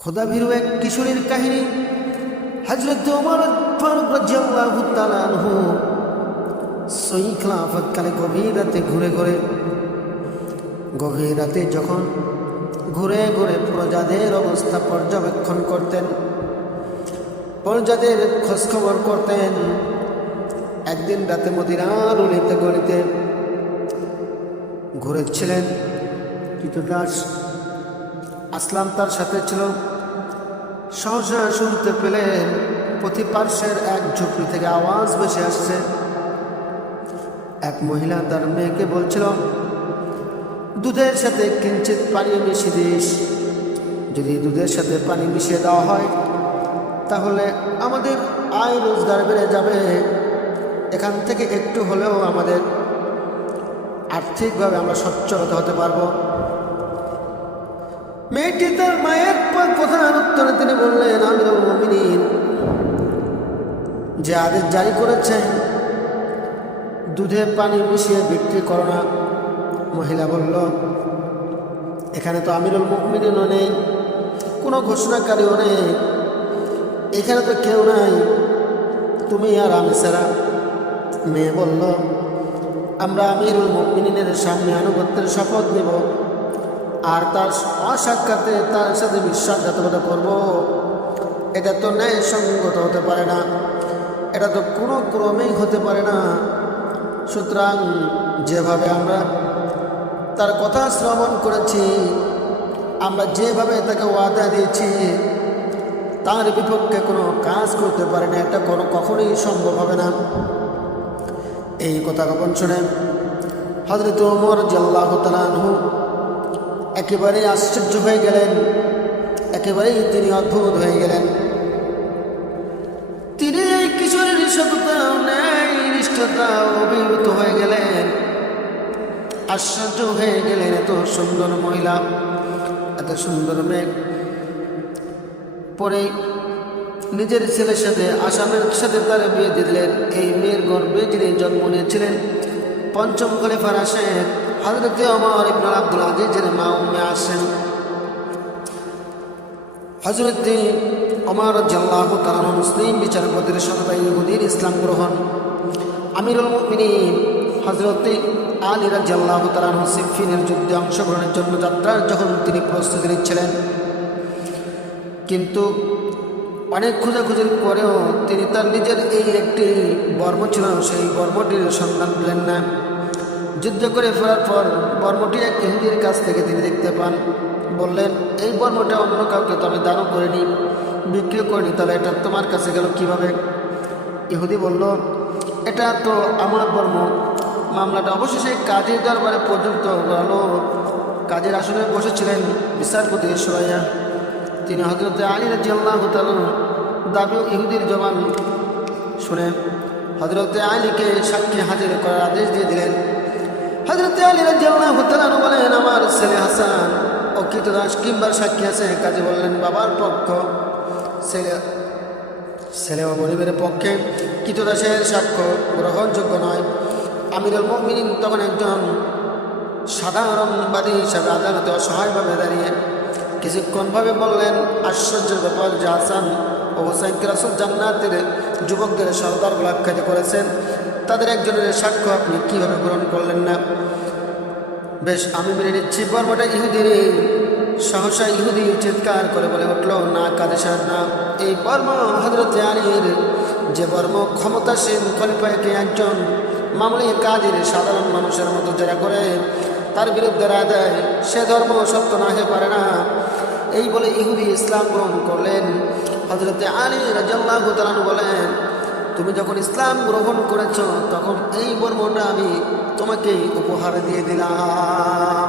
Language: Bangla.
খোদা ভীরু এক কিশোরীর কাহিনী। হজরত ওমর ফারুক রাদিয়াল্লাহু তাআলা আনহু গভীর রাতে ঘুরে ঘুরে, গভীর রাতে যখন ঘুরে ঘুরে প্রজাদের অবস্থা পর্যবেক্ষণ করতেন, প্রজাদের খোঁজখবর করতেন, একদিন রাতে মদিনার উলিতে গলিতে ঘুরেছিলেন দাস আসলাম তার সাথে ছিল। সহসা শুনতে পেলেন প্রতি পার্শ্বের এক ঝুপড়ি থেকে আওয়াজ ভেসে আসছে। এক মহিলা তার মেয়েকে বলছিল, দুধের সাথে কিঞ্চিত পানি মিশিয়ে দিস। যদি দুধের সাথে পানি মিশিয়ে দেওয়া হয়, তাহলে আমাদের আয় রোজগার বেড়ে যাবে। এখান থেকে একটু হলেও আমাদের আর্থিকভাবে আমরা সচ্ছলতা হতে পারব। মেয়েটি তার মায়ের কথার উত্তরে তিনি বললেন আমিরুল মমিনিন। যে আদেশ জারি করেছেন দুধে পানি মিশিয়ে বিক্রি করো না। মহিলা বলল, এখানে তো আমিরুল মুমিনিনও নেই, কোনো ঘোষণাকারীও নেই, এখানে তো কেউ নাই। তুমি আর আমি ছাড়া। মেয়ে বলল, আমরা আমিরুল মুমিনিনের সামনে আনুগত্যের শপথ নেব। আর তার অসাক্ষাতে তার সাথে বিশ্বাসঘাতকতা করব, এটা তো ন্যায় সঙ্গত হতে পারে না। এটা তো কোনো ক্রমেই হতে পারে না। সুতরাং যেভাবে আমরা তার কথা শ্রবণ করেছি, আমরা যেভাবে তাকে ওয়াদা দিয়েছি, তার বিপক্ষে কোনো কাজ করতে পারে না, এটা কোনো কখনোই সম্ভব হবে না। এই কথা কখন শুনে হজরত ওমর জাল্লাহ তালানহু একেবারেই আশ্চর্য হয়ে গেলেন। একেবারেই তিনি অদ্ভুত হয়ে গেলেন। তিনি এই কিশোরের সততা ন্যায় নিষ্ঠতা অভিভূত হয়ে গেলেন। আশ্চর্য হয়ে গেলেন এত সুন্দর মহিলা, এত সুন্দর মেয়ে। পরে নিজের ছেলের সাথে আসামের সাথে তার বিয়ে দিলেন। এই মেয়ের গর্বে যিনি জন্ম নিয়েছিলেন। পঞ্চম খলিফার আসেন হজরত আমার ইবনুল আব্দুল আজিজের মা উম্মে আসেন হজরত অমর জাল্লাহ তালাহ মুসলিম বিচারপতির সততা ইহুদির ইসলাম গ্রহণ। আমিরুল মুমিনিন হজরত আলী রাজ্লাহ তালাহ সিফিনের যুদ্ধে অংশগ্রহণের জন্য যাত্রার যখন তিনি প্রস্তুতি নিচ্ছিলেন, কিন্তু অনেক খোঁজাখুঁজির পরেও তিনি তার নিজের এই একটি বর্ম ছিল, সেই বর্মটির সন্ধান পেলেন না। যুদ্ধ করে ফেরার পর বর্মটি এক ইহুদির কাছ থেকে তিনি দেখতে পান। বললেন, এই বর্মটা অন্য কাউকে তো আমি দানও করিনি, বিক্রিও করিনি, তাহলে এটা তোমার কাছে গেল কীভাবে? ইহুদি বলল, এটা তো আমার বর্ম। মামলাটা অবশেষে কাজের দরবারে পর্যন্ত গেল। কাজের আসনে বসেছিলেন বিচারপতি সুরাইয়া। তিনি হজরত আলী রাজিয়াল্লাহ দাবি ইহুদির জবান শুনেন হজরত আলীকে সাক্ষী হাজির করার আদেশ দিয়ে দিলেন। হজরত আলী রাজিয়াল্লাহ বলেন, আমার ছেলে হাসান ও কীতদাস কিংবা সাক্ষী আছে। কাজে বললেন, বাবার পক্ষ। ছেলে ছেলে ও গরিবের পক্ষে কীতদাসের সাক্ষ্য গ্রহণযোগ্য নয়। আমিরুল মমিন তখন একজন সাধারণবাদী হিসাবে আদালতে অসহায়ভাবে দাঁড়িয়ে কিছুক্ষণভাবে বললেন, আশ্চর্যের ব্যাপার যে হাসান ও হোসাইনকে রাসুল জান্নাতের যুবকদের সর্দার গোলাখ্যাতি করেছেন। তাদের একজনের সাক্ষ্য আপনি কীভাবে গ্রহণ করলেন না? বেশ, আমি মেনে নিচ্ছি। বর্মটা ইহুদির, সহসা ইহুদি চিৎকার করে বলে উঠল, না কাদেশার না। এই বর্ম হজরত আলীর যে বর্ম ক্ষমতাসীন খলিফাকে একজন মামলি কাজের সাধারণ মানুষের মতো যারা করে, তার বিরুদ্ধে রায় দেয়, সে ধর্ম সত্য না হয়ে পারে না। এই বলে ইহুদি ইসলাম গ্রহণ করলেন। হজরত আলী রাজাল্লাহ তালানু বলেন, তুমি যখন ইসলাম গ্রহণ করেছ, তখন এই বর্মটা আমি তোমাকে উপহার দিয়ে দিলাম।